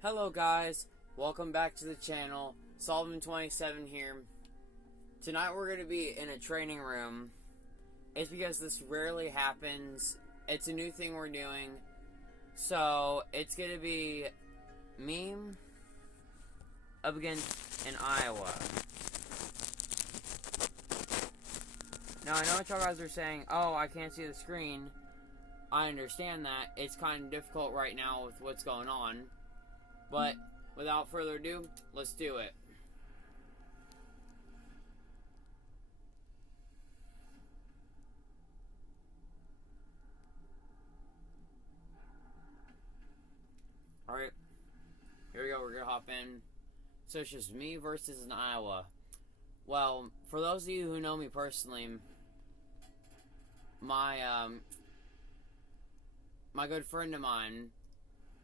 Hello guys, welcome back to the channel. Solvin27 here. Tonight we're going to be in a training room. It's because this rarely happens. It's a new thing we're doing. So it's going to be me up against an Iowa. Now I know what y'all guys are saying, oh, I can't see the screen. I understand that. It's kind of difficult right now with what's going on. But without further ado, let's do it. Alright, here we go, we're gonna hop in. So it's just me versus an Iowa. Well, for those of you who know me personally, my good friend of mine,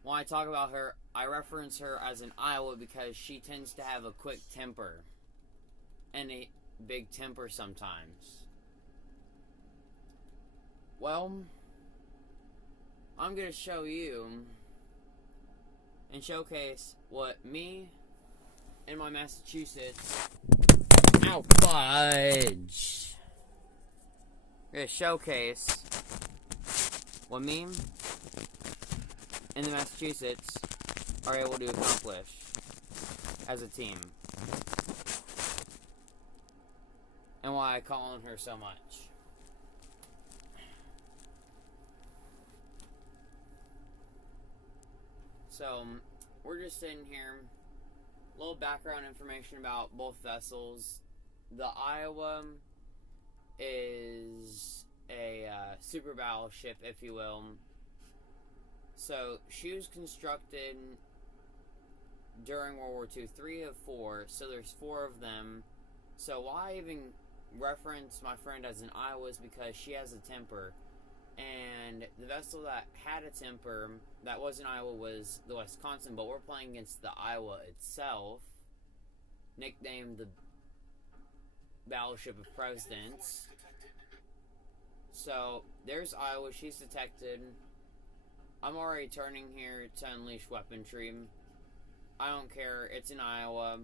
when I talk about her, I reference her as an Iowa because she tends to have a quick temper. And a big temper sometimes. Well, I'm going to show you and showcase what me and my Massachusetts... Ow, fudge! I'm going to showcase what me and the Massachusetts are able to accomplish as a team. And why I call on her so much. So, we're just sitting here. A little background information about both vessels. The Iowa is a super battleship, if you will. So, she was constructed during World War II, 3 of 4, so there's 4 of them. So why I even reference my friend as an Iowa is because she has a temper. And the vessel that had a temper, that was an Iowa, was the Wisconsin, but we're playing against the Iowa itself, nicknamed the Battleship of Presidents. So, there's Iowa, she's detected. I'm already turning here to unleash weaponry. I don't care, it's in Iowa.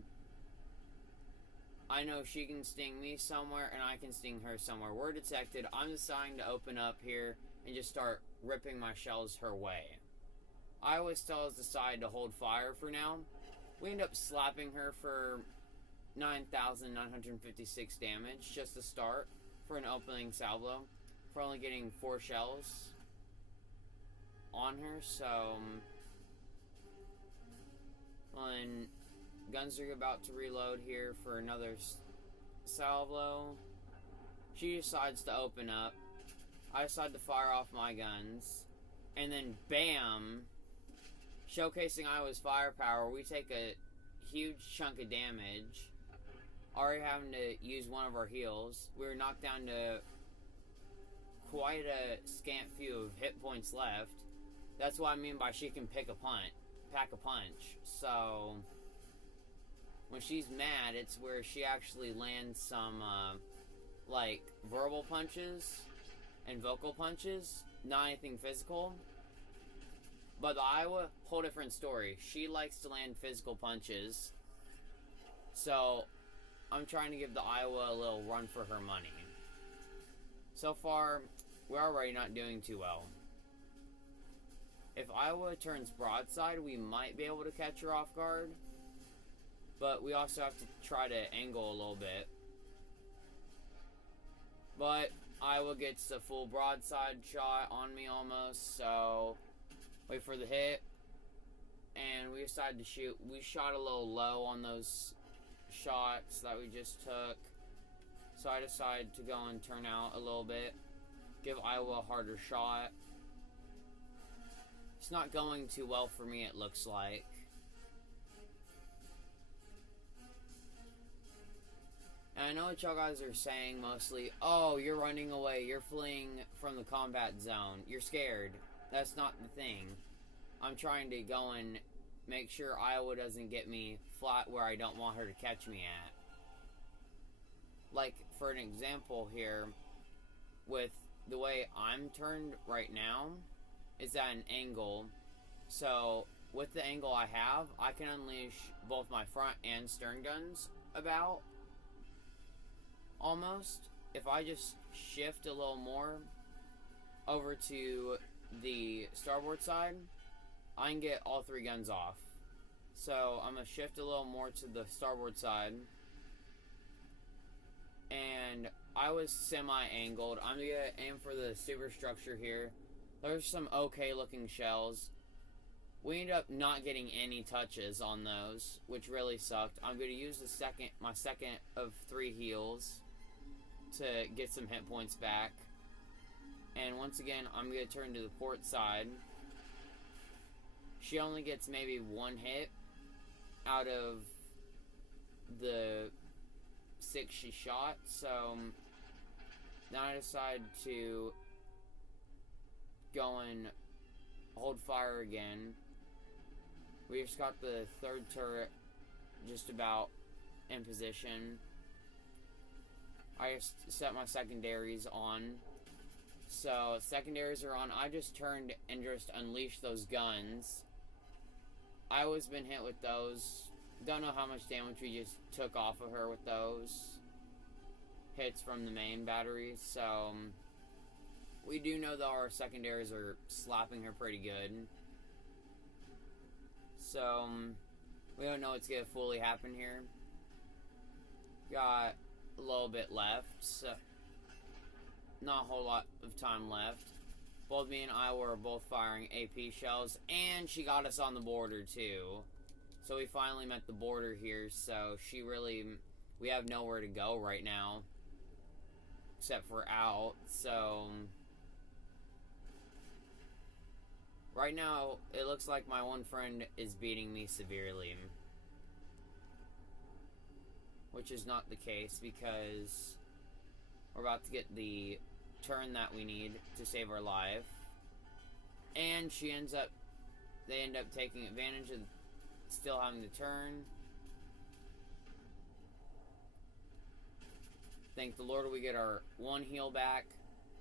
I know she can sting me somewhere, and I can sting her somewhere. We're detected. I'm deciding to open up here and just start ripping my shells her way. Iowa still has decided to hold fire for now. We end up slapping her for 9,956 damage just to start for an opening salvo. For only getting 4 shells on her, so... And guns are about to reload here for another salvo. She decides to open up. I decide to fire off my guns. And then BAM! Showcasing Iowa's firepower, we take a huge chunk of damage. Already having to use one of our heals. We were knocked down to quite a scant few of hit points left. That's what I mean by she can pack a punch. So, when she's mad, it's where she actually lands some, like, verbal punches and vocal punches. Not anything physical. But the Iowa, whole different story. She likes to land physical punches. So, I'm trying to give the Iowa a little run for her money. So far, we're already not doing too well. If Iowa turns broadside, we might be able to catch her off guard. But we also have to try to angle a little bit. But Iowa gets a full broadside shot on me almost, so wait for the hit. And we decided to shoot. We shot a little low on those shots that we just took. So I decided to go and turn out a little bit. Give Iowa a harder shot. It's not going too well for me, it looks like. And I know what y'all guys are saying mostly. Oh, you're running away. You're fleeing from the combat zone. You're scared. That's not the thing. I'm trying to go and make sure Iowa doesn't get me flat where I don't want her to catch me at. Like, for an example here, with the way I'm turned right now, is at an angle. So with the angle I have, I can unleash both my front and stern guns about, almost. If I just shift a little more over to the starboard side, I can get all 3 guns off. So I'm going to shift a little more to the starboard side. And I was semi-angled. I'm going to aim for the superstructure here. There's some okay looking shells. We ended up not getting any touches on those, which really sucked. I'm going to use my second of 3 heals to get some hit points back. And once again, I'm going to turn to the port side. She only gets maybe 1 hit out of the 6 she shot, so now I decide to go and hold fire again. We just got the 3rd turret just about in position. I just set my secondaries on. So secondaries are on. I just turned and just unleashed those guns. I always been hit with those. Don't know how much damage we just took off of her with those hits from the main battery. So we do know that our secondaries are slapping her pretty good. So we don't know what's going to fully happen here. Got a little bit left. So not a whole lot of time left. Both me and I were both firing AP shells, and she got us on the border too. So we finally met the border here, so we have nowhere to go right now, except for out. So right now, it looks like my one friend is beating me severely, which is not the case because we're about to get the turn that we need to save our life, and they end up taking advantage of still having the turn. Thank the Lord we get our 1 heal back.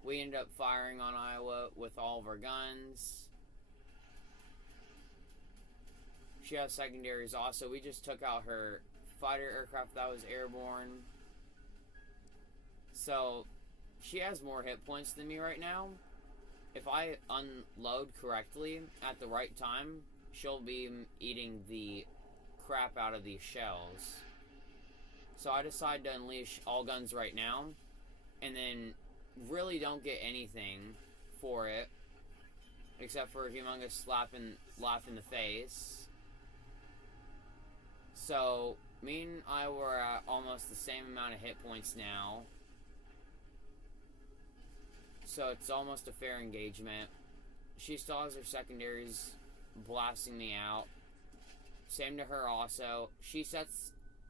We end up firing on Iowa with all of our guns. She has secondaries also. We just took out her fighter aircraft that was airborne. So she has more hit points than me right now. If I unload correctly at the right time, she'll be eating the crap out of these shells. So I decide to unleash all guns right now, and then really don't get anything for it, except for a humongous laugh in the face. So me and I were at almost the same amount of hit points now. So it's almost a fair engagement. She still has her secondaries blasting me out. Same to her also.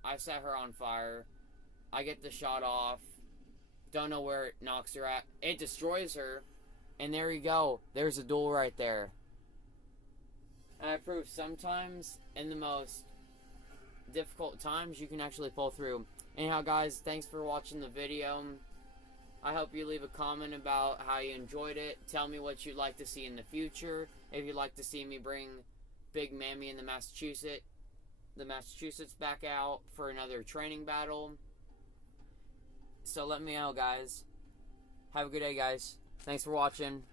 I set her on fire. I get the shot off. Don't know where it knocks her at. It destroys her. And there you go. There's a duel right there. And I proved sometimes in the most difficult times you can actually pull through. Anyhow guys, thanks for watching the video. I hope you leave a comment about how you enjoyed it. Tell me what you'd like to see in the future. If you'd like to see me bring Big Mammie and the Massachusetts back out for another training battle. So let me know, guys. Have a good day, guys. Thanks for watching.